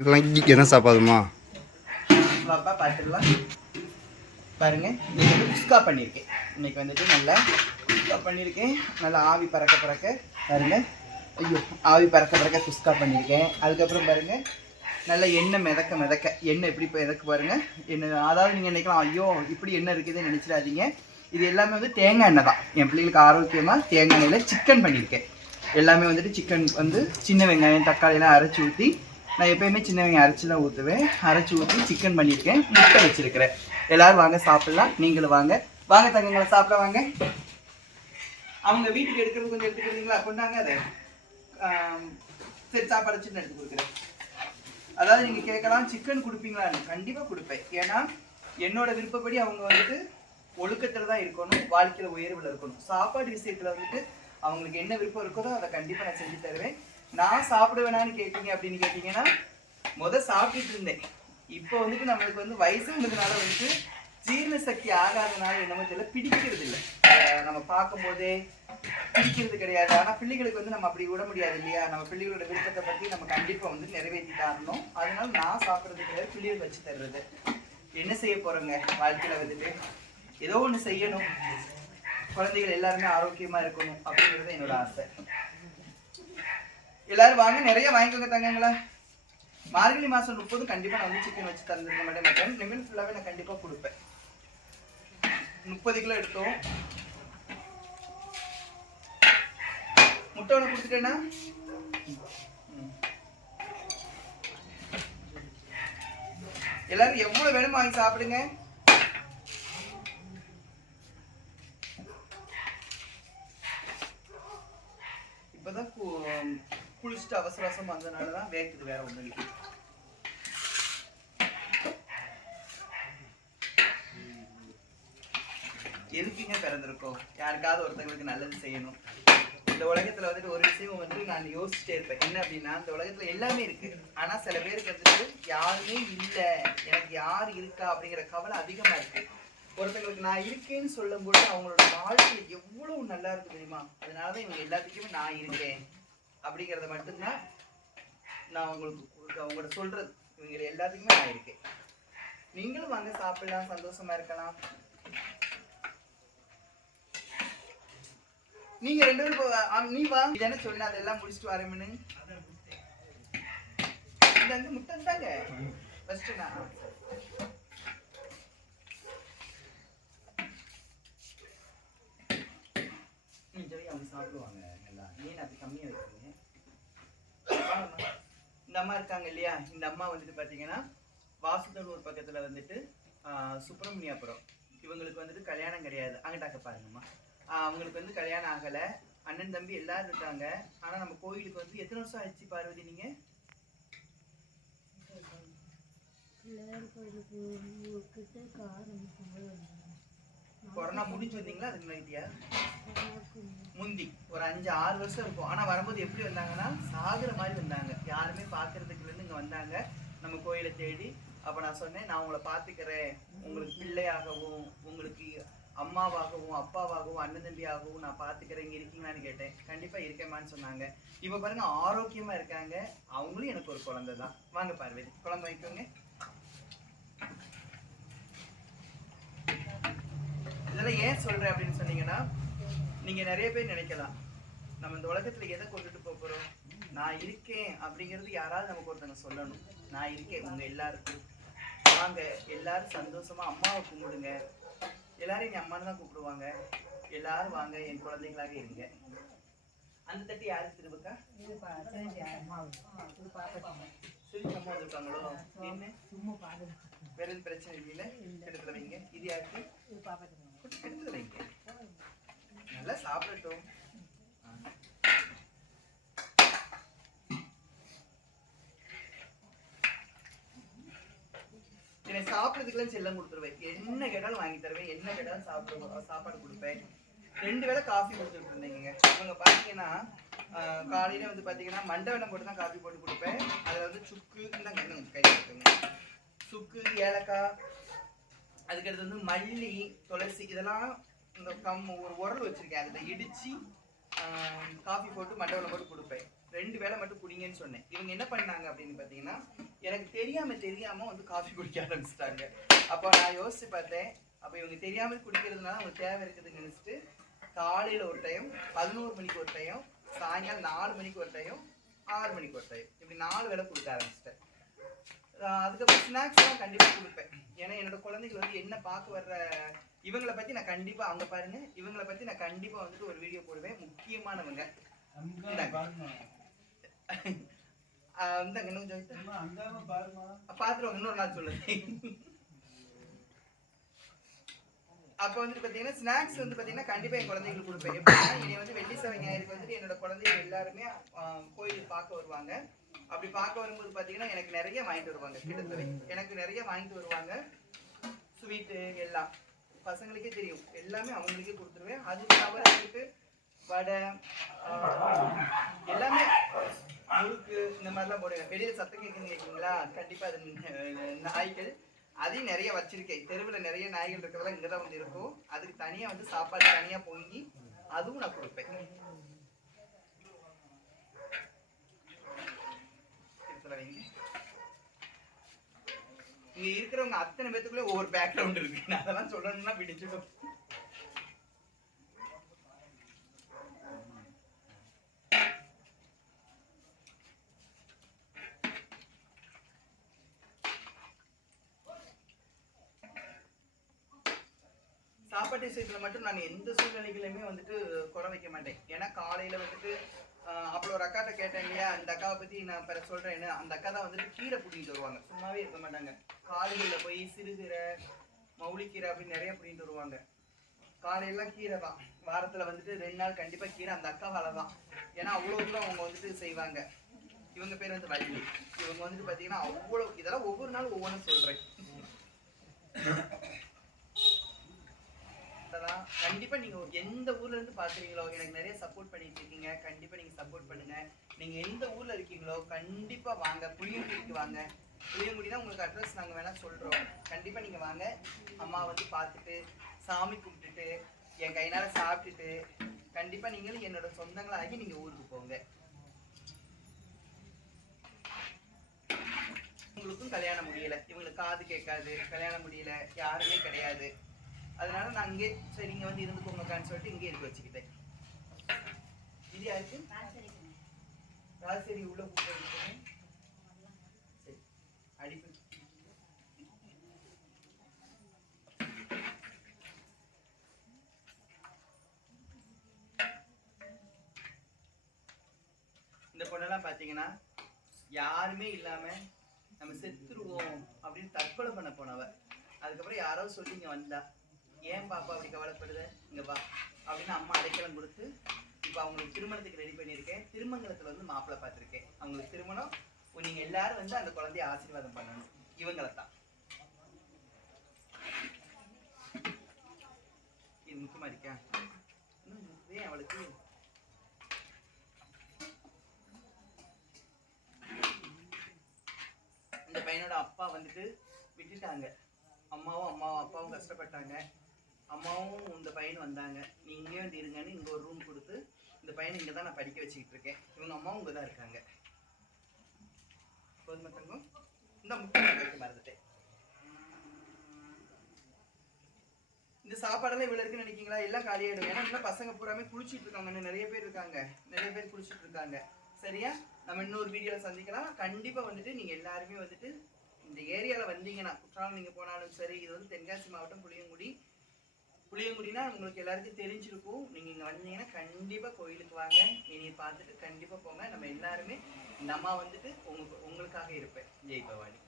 இதெல்லாம் என்ன சாப்பாடுமா? பாப்பா பார்த்துடலாம் பாருங்க இன்னைக்கு வந்து குஸ்கா பண்ணியிருக்கேன் இன்னைக்கு வந்துட்டு நல்லா குஸ்கா பண்ணியிருக்கேன் நல்லா ஆவி பறக்க பறக்க பாருங்க. ஐயோ ஆவி பறக்க பறக்க குஸ்கா பண்ணியிருக்கேன் அதுக்கப்புறம் பாருங்க நல்லா எண்ணெய் மிதக்க மிதக்க. எண்ணெய் எப்படி மிதக்க பாருங்க? எண்ணெய் அதாவது நீங்கள் நினைக்கலாம் ஐயோ இப்படி எண்ணெய் இருக்குதுன்னு நினச்சிடாதீங்க. இது எல்லாமே வந்து தேங்காய் எண்ணெய் தான். என் பிள்ளைங்களுக்கு ஆரோக்கியமாக தேங்காய் எண்ணெயில் சிக்கன் பண்ணியிருக்கேன் எல்லாமே வந்துட்டு சிக்கன் வந்து சின்ன வெங்காயம் தக்காளி எல்லாம் அரைச்சி ஊற்றி நான் எப்பயுமே சின்ன வெங்காயம் அரைச்சி தான் ஊற்றுவேன் அரைச்சி ஊற்றி சிக்கன் பண்ணியிருக்கேன். முட்டை வச்சிருக்கிறேன். எல்லோரும் வாங்க சாப்பிட்லாம். நீங்களும் வாங்க. வாங்க தங்கங்களை சாப்பிட வாங்க. அவங்க வீட்டுக்கு எடுக்கிறது கொஞ்சம் எடுத்துக்கிறீங்களா? கொண்டாங்க அதை. சரி சாப்பாடு சின்ன எடுத்து கொடுக்குறேன். அதாவது நீங்கள் கேட்கலாம் சிக்கன் கொடுப்பீங்களான்னு கண்டிப்பாக கொடுப்பேன். ஏன்னா என்னோட விருப்பப்படி அவங்க வந்துட்டு ஒழுக்கத்தில் தான் இருக்கணும் வாழ்க்கையில் உயர்வில் இருக்கணும். சாப்பாடு விஷயத்தில் வந்துட்டு அவங்களுக்கு என்ன விருப்பம் இருக்குதோ அதை கண்டிப்பாக நான் செஞ்சு தருவேன். நான் சாப்பிட வேணான்னு கேட்டீங்க அப்படின்னு கேட்டிங்கன்னா முத சாப்பிட்டுட்டு இருந்தேன். இப்போ வந்துட்டு நம்மளுக்கு வந்து வயசானதுனால வந்துட்டு ஜீரண சக்தி ஆகாதனால என்னமோ தெரியல பிடிக்கிறது இல்லை. நம்ம பார்க்கும்போதே பிடிக்கிறது கிடையாது. ஆனால் பிள்ளைகளுக்கு வந்து நம்ம அப்படி விட முடியாது இல்லையா? நம்ம பிள்ளைகளோட விருப்பத்தை பற்றி நம்ம கண்டிப்பாக வந்து நிறைவேற்றி தரணும் அதனால நான் சாப்பிட்றது கிடையாது பிள்ளைகளுக்கு வச்சு தர்றது. என்ன செய்ய போகிறோங்க வாழ்க்கையில் வந்துட்டு? ஏதோ ஒன்று செய்யணும். குழந்தைகள் எல்லாருமே ஆரோக்கியமாக இருக்கணும் அப்படிங்கிறது என்னோட ஆசை. எல்லாரும் வாங்க நிறைய வாங்கிக்கோங்க தங்கங்களா. மார்கழி மாசம் முப்பதும் கண்டிப்பா நான் வந்து சிக்கன் வச்சு தந்துருக்க மாட்டேன் மட்டன் லெமன் ஃபுல்லாவே நான் கண்டிப்பா கொடுப்பேன். முப்பது கிலோ எடுத்தோம். முட்டை ஒன்று கொடுத்துட்டேன்னா? எல்லாரும் எவ்வளவு வேணுமோ வாங்கி சாப்பிடுங்க இப்பதான் கு- குளிச்சுட்டு அவசர அவசரம் வந்ததுனால தான் வேகுது வேற ஒன்றும் இல்லை. எதுக்குங்க பிறந்திருக்கோம்? யாருக்காவது ஒருத்தங்களுக்கு நல்லது செய்யணும். இந்த உலகத்துல வந்துட்டு ஒரு விஷயம் வந்து நான் யோசிச்சுட்டே இருப்பேன். என்ன அப்படின்னா இந்த உலகத்துல எல்லாமே இருக்கு. ஆனா சில பேருக்கு வந்துட்டு யாருமே இல்லை. எனக்கு யார் இருக்கா அப்படிங்கிற கவலை அதிகமா இருக்கு. ஒருத்தங்களுக்கு நான் இருக்கேன்னு சொல்லும்போது அவங்களோட வாழ்க்கை எவ்வளவு நல்லா இருக்கு தெரியுமா? அதனாலதான் இவங்க எல்லாத்துக்குமே நான் இருக்கேன் அப்படிங்கிறத மட்டும்தான் நான் உங்களுக்கு உங்களுக்கு அவங்களோட சொல்றது. இவங்க எல்லாத்துக்குமே நான் இருக்கேன். நீங்களும் வாங்க சாப்பிடலாம் சந்தோஷமா இருக்கலாம். நீங்க ரெண்டு பேரும் போ- நீ வா. நீ சொன்ன அதெல்லாம் முடிச்சுட்டு வரேன்னு இந்த அங்க முட்டை தாங்க ஃபர்ஸ்ட் நான். ம், அவங்க சாப்பிடுவாங்க நல்லா. ஏன் அது கம்மியாக இருக்குங்க இந்த அம்மா இருக்காங்க இல்லையா? இந்த அம்மா வந்துட்டு பார்த்தீங்கன்னா வாசுதனூர் பக்கத்தில் வந்துட்டு சுப்பிரமணியபுரம். இவங்களுக்கு வந்துட்டு கல்யாணம் கிடையாது. அங்கிட்டாக்க பாருங்கம்மா. அவங்களுக்கு வந்து கல்யாணம் ஆகலை. அண்ணன் தம்பி எல்லாரும் இருக்காங்க. ஆனால் நம்ம கோயிலுக்கு வந்து எத்தனை வருஷம் ஆயிடுச்சு பார்வதி நீங்க? கொரோனா முடிஞ்சு வந்தீங்களா அதுக்கு முன்னாடியா முந்தி. ஒரு அஞ்சு ஆறு வருஷம் இருக்கும். ஆனா வரும்போது எப்படி வந்தாங்கன்னா சாகுற மாதிரி வந்தாங்க. யாருமே பார்க்கறதுக்கு இருந்து இங்க வந்தாங்க. நம்ம கோயிலை தேடி. அப்ப நான் சொன்னேன் நான் உங்களை பாத்துக்கிறேன் உங்களுக்கு பிள்ளையாகவும் உங்களுக்கு அம்மாவாகவும் அப்பாவாகவும் அண்ணன் தம்பியாகவும் நான் பாத்துக்கிறேன் இங்க இருக்கீங்களான்னு கேட்டேன். கண்டிப்பா இருக்கேம்மான்னு சொன்னாங்க. இப்ப பாருங்க ஆரோக்கியமா இருக்காங்க. அவங்களும் எனக்கு ஒரு குழந்தை தான் வாங்க பார்வதி குழந்தை வைக்கோங்க. சொல்றேன் அப்படின்னு சொன்னீங்கன்னா நீங்க நிறைய பேர் நினைக்கலாம். நம்ம இந்த உலகத்துல எதை கொண்டுட்டு போக போறோம்? நான் இருக்கேன் அப்படிங்கிறது யாராவது நமக்கு ஒருத்தங்க சொல்லணும். நான் இருக்கேன் உங்க எல்லாருக்கும். வாங்க எல்லாரும் சந்தோஷமா அம்மாவை கும்பிடுங்க. எல்லாரும் என் அம்மான்னு தான் கூப்பிடுவாங்க. எல்லாரும் வாங்க என் குழந்தைகளாக இருங்க. அந்த தட்டி யாருக்கு திரும்பக்கா சரி அம்மா வந்திருக்காங்களோ? என்ன? வேற எதுவும் பிரச்சனை இல்லைல்ல? எடுத்துல வைங்க இது யாருக்கு? எடுத்துல வைங்க நல்லா சாப்பிடட்டும். என்னை சாப்பிட்றதுக்குலாம் செல்லம் கொடுத்துருவேன். என்ன கேட்டாலும் வாங்கி தருவேன். என்ன கேட்டாலும் சாப்பிட சாப்பாடு கொடுப்பேன். ரெண்டு வேளை காஃபி கொடுத்துட்டு இருந்தீங்க. இவங்க பார்த்தீங்கன்னா ஆஹ், காலையில வந்து பார்த்தீங்கன்னா மண்டவனம் போட்டு தான் காஃபி போட்டு கொடுப்பேன். அதில் வந்து சுக்கு இந்தாங்க இன்னும் கை சுக்கு ஏலக்காய் அதுக்கடுத்து வந்து மல்லி துளசி இதெல்லாம் இந்த கம் ஒரு உரல் வச்சுருக்கேன் அதில். இடித்து காஃபி போட்டு மண்டபில் போட்டு கொடுப்பேன். ரெண்டு வேளை மட்டும் குடிங்கன்னு சொன்னேன். இவங்க என்ன பண்ணாங்க அப்படின்னு பார்த்தீங்கன்னா எனக்கு தெரியாமல் தெரியாமல் வந்து காஃபி குடிக்க ஆரம்பிச்சிட்டாங்க. அப்போ நான் யோசித்து பார்த்தேன். அப்போ இவங்க தெரியாமல் குடிக்கிறதுனால அவங்க தேவை இருக்குதுன்னு நினச்சிட்டு காலையில் ஒரு டைம் பதினோரு மணிக்கு ஒரு டைம் சாயங்காலம் நாலு மணிக்கு ஒரு டைம் ஆறு மணிக்கு ஒரு டைம் இப்படி நாலு வேளை கொடுக்க ஆரம்பிச்சிட்டேன். அதுக்கப்புறம் ஸ்நாக்ஸ் எல்லாம் கண்டிப்பா கொடுப்பேன். ஏன்னா என்னோட குழந்தைகள் வந்து என்ன பார்க்க வர்ற இவங்கள பத்தி நான் கண்டிப்பா அங்க பாருங்க இவங்கள பத்தி நான் கண்டிப்பா வந்துட்டு ஒரு வீடியோ போடுவேன். முக்கியமானவங்க. ஆஹ் இந்த இன்னும் ஜோதிதா பாத்துருவாங்க இன்னொரு நாள் சொல்லுங்க அப்போ வந்துட்டு பார்த்தீங்கன்னா ஸ்நாக்ஸ் வந்து பார்த்தீங்கன்னா கண்டிப்பாக என் குழந்தைங்களுக்கு கொடுப்பேன். எப்படின்னா வந்து வெள்ளி ஞாயிறுக்கு வந்துட்டு என்னோட குழந்தைகள் எல்லாருமே கோயில் பார்க்க வருவாங்க. அப்படி பார்க்க வரும்போது பார்த்தீங்கன்னா எனக்கு நிறைய வாங்கிட்டு வருவாங்க கிட்டத்தட்ட. எனக்கு நிறைய வாங்கிட்டு வருவாங்க. ஸ்வீட்டு எல்லாம். பசங்களுக்கே தெரியும். எல்லாமே அவங்களுக்கே கொடுத்துருவேன். அது தவிர வந்துட்டு வடை எல்லாமே முறுக்கு இந்த மாதிரிலாம் போடுவேன். வெளியில் சத்தம் கேட்குன்னு கேட்குங்களா கண்டிப்பாக அது நாய்கள். அதையும் நிறைய வச்சிருக்கேன். தெருவில் நிறைய நாய்கள் இருக்கிறதெல்லாம் இங்கே தான் வந்து இருக்கும். அதுக்கு தனியாக வந்து சாப்பாடு தனியாக பொங்கி அதுவும் நான் கொடுப்பேன். இடத்துல வைங்க. இங்க இருக்கிறவங்க அத்தனை பேத்துக்குள்ள ஒவ்வொரு பேக்ரவுண்ட் இருக்கு நான் அதெல்லாம் சொல்லணும்னா பிடிச்சிடும் சாப்பாட்டு விஷயத்துல மட்டும் நான் எந்த சூழ்நிலைகளையுமே வந்துட்டு குறை வைக்க மாட்டேன் ஏன்னா காலையில வந்துட்டு அப்புறம் ஒரு அக்காட்ட கேட்டேன் இல்லையா அந்த அக்காவை பத்தி நான் பிற சொல்கிறேன்னு அந்த அக்கா தான் வந்துட்டு கீரை பிடிங்கிட்டு வருவாங்க. சும்மாவே இருக்க மாட்டாங்க. காலையில போய் சிறுகீரை மௌலிக்கீரை அப்படின்னு நிறைய பிடிங்கிட்டு வருவாங்க. காலையெல்லாம் கீரை தான் வாரத்துல வந்துட்டு ரெண்டு நாள் கண்டிப்பா கீரை அந்த அக்காவால தான் ஏன்னா அவ்வளோ தூரம் அவங்க வந்துட்டு செய்வாங்க. இவங்க பேர் வந்து வள்ளி. இவங்க வந்துட்டு பாத்தீங்கன்னா அவ்வளோ இதெல்லாம் ஒவ்வொரு நாள் ஒவ்வொன்றும் சொல்றேன். கண்டிப்பாக கண்டிப்பா நீங்க எந்த ஊர்ல இருந்து பாக்குறீங்களோ எனக்கு நிறைய சப்போர்ட் பண்ணிட்டு இருக்கீங்க. கண்டிப்பா நீங்க சப்போர்ட் பண்ணுங்க. நீங்க எந்த ஊர்ல இருக்கீங்களோ கண்டிப்பா வாங்க. புளியங்குடிக்கு வாங்க. புளியங்குடினா உங்களுக்கு அட்ரஸ் நாங்க வேணா சொல்றோம். கண்டிப்பா நீங்க வாங்க. அம்மா வந்து பார்த்துட்டு சாமி கும்பிட்டுட்டு என் கையினால சாப்பிட்டுட்டு கண்டிப்பா நீங்களும் என்னோட சொந்தங்களாகி நீங்க ஊருக்கு போங்க. உங்களுக்கும் கல்யாணம் முடியல. இவங்களுக்கு காது கேட்காது. கல்யாணம் முடியல. யாருமே கிடையாது. அதனால நான் இங்கே சரி இங்கே வந்து இருந்துக்கோங்கக்கான்னு சொல்லிட்டு இங்கே எடுத்து வச்சுக்கிட்டேன். இது யாருக்கு? ராசரி உள்ள கூப்பிட்டு சரி அடிப்பு இந்த பொண்ணெல்லாம் பார்த்தீங்கன்னா யாருமே இல்லாமல் நம்ம செத்துருவோம் அப்படின்னு தற்கொலை பண்ண போனவ. அதுக்கப்புறம் யாரோ சொல்லி இங்கே வந்தா. ஏன் பாப்பா அப்படி கவலைப்படுத? இங்க வா. அப்படின்னு அம்மா அடைக்கலம் கொடுத்து இப்போ அவங்களுக்கு திருமணத்துக்கு ரெடி பண்ணியிருக்கேன். திருமங்கலத்துல வந்து மாப்பிள்ளை பார்த்துருக்கேன். அவங்களுக்கு திருமணம். நீங்க எல்லாரும் வந்து அந்த குழந்தைய ஆசீர்வாதம் பண்ணணும். இவங்களை தான் இது முக்கியமா இருக்கா? இன்னும் அவளுக்கு? இந்த பையனோட அப்பா வந்துட்டு விட்டுட்டாங்க. அம்மாவும் அம்மாவும் அப்பாவும் கஷ்டப்பட்டாங்க. அம்மாவும் இந்த பையன் வந்தாங்க. நீ இங்கே வந்து இருங்கன்னு இங்கே ஒரு ரூம் கொடுத்து இந்த பையனை இங்கே தான் நான் படிக்க வச்சுக்கிட்டு இருக்கேன். இவங்க அம்மாவும் இங்கே தான் இருக்காங்க. போதுமா தங்கம்? இந்த முக்கியம் மறந்துட்டேன். இந்த சாப்பாடெல்லாம் இவ்வளோ இருக்குன்னு நினைக்கிங்களா எல்லாம் காலியாயிடும். ஏன்னா இன்னும் பசங்க பூராமே குளிச்சிட்டு இருக்காங்கன்னு நிறைய பேர் இருக்காங்க. நிறைய பேர் குளிச்சுட்டு இருக்காங்க. சரியா? நம்ம இன்னொரு வீடியோவில் சந்திக்கலாம். கண்டிப்பாக வந்துட்டு நீங்கள் எல்லாருமே வந்துட்டு இந்த ஏரியாவில் வந்தீங்கன்னா குற்றாலம் நீங்கள் போனாலும் சரி இது வந்து தென்காசி மாவட்டம் புளியங்குடி புளியங்குடினா உங்களுக்கு எல்லாருக்கும் தெரிஞ்சிருக்கும். நீங்க இங்க வந்தீங்கன்னா கண்டிப்பா கோயிலுக்கு வாங்க. இனி பார்த்துட்டு கண்டிப்பா போங்க. நம்ம எல்லாருமே நம்ம வந்துட்டு உங்களுக்கு உங்களுக்காக இருப்பேன். ஜெய் பவானி.